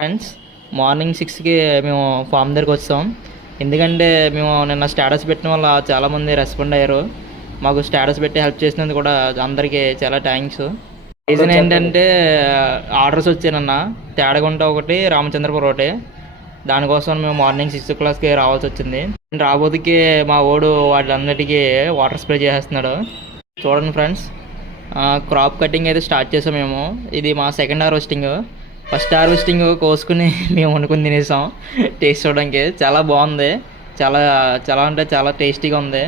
Friends, morning 6కి మేము form దగ్గరికి వచ్చాం. ఎందుకంటే మేము నిన్న స్టేటస్ పెట్టిన వల్ల చాలామంది రెస్పాండ్ అయ్యారు. మాకు స్టేటస్ పెట్టి హెల్ప్ చేసినందుకు కూడా అందరికీ చాలా థ్యాంక్స్. రీజన్ ఏంటంటే ఆర్డర్స్ వచ్చానన్న తేడగుంట ఒకటి, రామచంద్రపురం ఒకటి. దానికోసం మేము మార్నింగ్ 6 రావాల్సి వచ్చింది. రాబోతుకి మా ఓడు వాటిలన్నిటికీ వాటర్ స్ప్రే చేసేస్తున్నాడు. చూడండి ఫ్రెండ్స్, క్రాప్ కటింగ్ అయితే స్టార్ట్ చేసాం మేము. ఇది మా సెకండ్ హార్వెస్టింగ్. ఫస్ట్ హార్వెస్టింగ్ కోసుకుని మేము వండుకుని తినేసాం. టేస్ట్ చూడడానికి చాలా బాగుంది. చాలా చాలా అంటే చాలా టేస్టీగా ఉంది.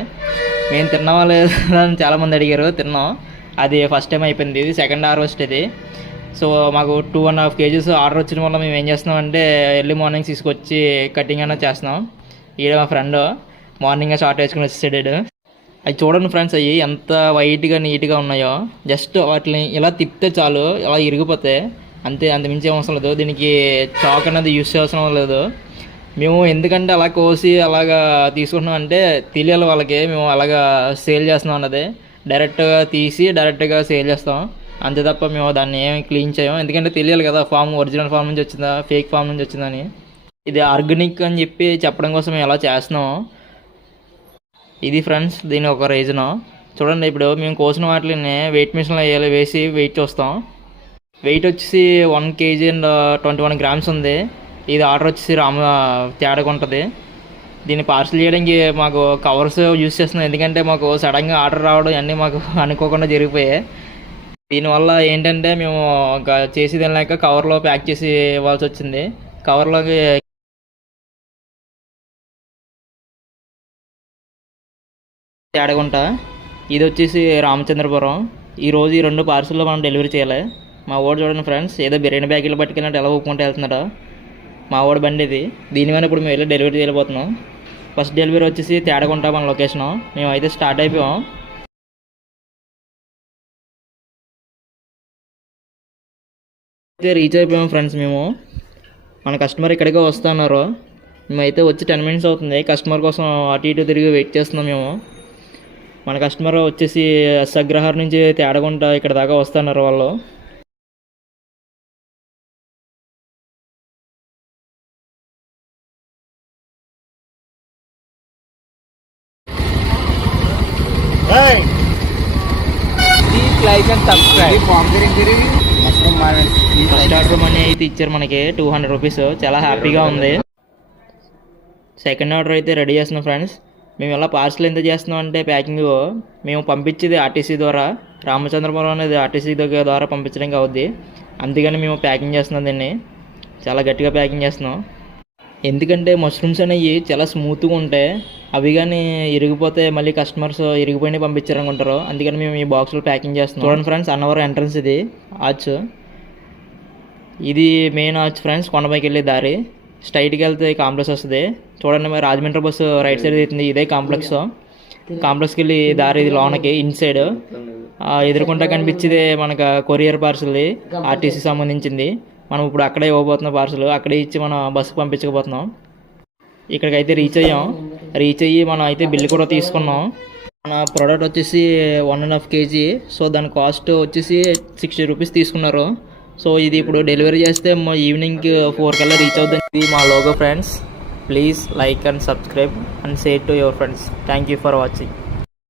మేము తిన్నావా లేదని చాలామంది అడిగారు. తిన్నాం. అది ఫస్ట్ టైం అయిపోయింది. ఇది సెకండ్ హార్వెస్ట్ ఇది. సో మాకు 2.5 kgs ఆర్డర్ వచ్చిన వల్ల మేము ఏం చేస్తున్నామంటే ఎర్లీ మార్నింగ్ తీసుకొచ్చి కటింగ్ అనేది చేస్తున్నాం. ఈడ మా ఫ్రెండ్ మార్నింగ్ షార్ట్ వేసుకుని వచ్చేసాడు. అవి చూడండి ఫ్రెండ్స్, అవి ఎంత వైట్గా నీట్గా ఉన్నాయో. జస్ట్ వాటిని ఇలా తిప్పితే చాలు, ఇలా ఇరిగిపోతాయి అంతే. అంత మించి అవసరం లేదు. దీనికి చాక్ అనేది యూస్ చేయాల్సిన లేదు. మేము ఎందుకంటే అలా కోసి అలాగా తీసుకుంటున్నాం అంటే తెలియాలి వాళ్ళకి మేము అలాగా సేల్ చేస్తున్నాం అన్నది. డైరెక్ట్గా తీసి డైరెక్ట్గా సేల్ చేస్తాం అంతే తప్ప మేము దాన్ని ఏమి క్లీన్ చేయం. ఎందుకంటే తెలియాలి కదా ఫామ్ ఒరిజినల్ ఫామ్ నుంచి వచ్చిందా ఫేక్ ఫామ్ నుంచి వచ్చిందని. ఇది ఆర్గానిక్ అని చెప్పి చెప్పడం కోసం మేము ఎలా చేస్తున్నాం. ఇది ఫ్రెండ్స్ దీని ఒక రీజను. చూడండి, ఇప్పుడు మేము కోసిన వాటిని వెయిట్ మిషన్లో వేసి వెయిట్ చూస్తాం. వెయిట్ వచ్చేసి 1 kg and 21 grams ఉంది. ఇది ఆర్డర్ వచ్చేసి తేడాగా ఉంటుంది. దీన్ని పార్సల్ చేయడానికి మాకు కవర్స్ యూస్ చేస్తున్నాం. ఎందుకంటే మాకు సడన్గా ఆర్డర్ రావడం అన్నీ మాకు అనుకోకుండా జరిగిపోయాయి. దీనివల్ల ఏంటంటే మేము చేసి తినలేక కవర్లో ప్యాక్ చేసి ఇవ్వాల్సి వచ్చింది. కవర్లోకి తేడగుంట, ఇది వచ్చేసి రామచంద్రపురం. ఈరోజు ఈ 2 పార్సల్లో మనం డెలివరీ చేయాలి. మా ఓడు చూడండి ఫ్రెండ్స్, ఏదో బిర్యానీ ప్యాకెట్లు పట్టుకెళ్ళినట్టు ఎలా ఒప్పుకుంటూ వెళ్తున్నాడు మా ఓడి బండి ఇది. దీని మీద ఇప్పుడు మేము వెళ్ళి డెలివరీ చేయలేకపోతున్నాం. ఫస్ట్ డెలివరీ వచ్చేసి తేడగుంట మన లొకేషను. మేము అయితే స్టార్ట్ అయిపోయాం. అయితే రీచ్ అయిపోయాం ఫ్రెండ్స్. మేము మన కస్టమర్ ఇక్కడికే వస్తున్నారు. మేమైతే వచ్చి 10 minutes అవుతుంది. కస్టమర్ కోసం అటు ఇటు తిరిగి వెయిట్ చేస్తున్నాం మేము. మన కస్టమర్ వచ్చేసి సగ్రహార్ నుంచి తేడగుంట ఇక్కడ దాకా వస్తున్నారు వాళ్ళు. Like and subscribe. First order money అయితే ఇచ్చారు మనకి 200 rupees. చాలా హ్యాపీగా ఉంది. సెకండ్ ఆర్డర్ అయితే రెడీ చేస్తున్నాం ఫ్రెండ్స్. మేము ఎలా పార్సల్ ఎంత చేస్తున్నాం అంటే ప్యాకింగ్ మేము పంపించేది ఆర్టీసీ ద్వారా, రామచంద్రపురం అనేది ఆర్టీసీ ద్వారా పంపించడానికి అవుద్ది. అందుకని మేము ప్యాకింగ్ చేస్తున్నాం. దీన్ని చాలా గట్టిగా ప్యాకింగ్ చేస్తున్నాం. ఎందుకంటే మష్రూమ్స్ అనేవి చాలా స్మూత్గా ఉంటాయి. అవి కానీ ఇరిగిపోతే మళ్ళీ కస్టమర్స్ ఇరిగిపోయినాయి పంపించారనుకుంటారు. అందుకని మేము ఈ బాక్స్లో ప్యాకింగ్ చేస్తున్నాం. చూడండి ఫ్రెండ్స్, అన్నవరం ఎంట్రన్స్ ఇది ఆర్చ్. ఇది మెయిన్ ఆర్చ్ ఫ్రెండ్స్. కొండపైకి వెళ్ళే దారి. స్ట్రైట్కి వెళ్తే కాంప్లెక్స్ వస్తుంది. చూడండి, మరి రాజమండ్రి బస్సు రైట్ సైడ్ అవుతుంది. ఇదే కాంప్లెక్స్. కాంప్లెక్స్కి వెళ్ళి దారి ఇది లోనకి ఇన్సైడ్ ఎదురుకుంటా కనిపించేది మనకు కొరియర్ పార్సల్ది, ఆర్టీసీ సంబంధించింది. మనం ఇప్పుడు అక్కడే ఇవ్వబోతున్నాం పార్సల్. అక్కడే ఇచ్చి మనం బస్సుకు పంపించకపోతున్నాం. ఇక్కడికైతే రీచ్ అయ్యాం. రీచ్ అయ్యి మనం అయితే బిల్లు కూడా తీసుకున్నాం. మన ప్రోడక్ట్ వచ్చేసి 1.5 kg. సో దాని కాస్ట్ వచ్చేసి 60 rupees తీసుకున్నారు. సో ఇది ఇప్పుడు డెలివరీ చేస్తే ఈవినింగ్ 4 కల్లా రీచ్ అవుతుంది. ఇది మా logo friends. Please like and subscribe and share to your friends. Thank you for watching.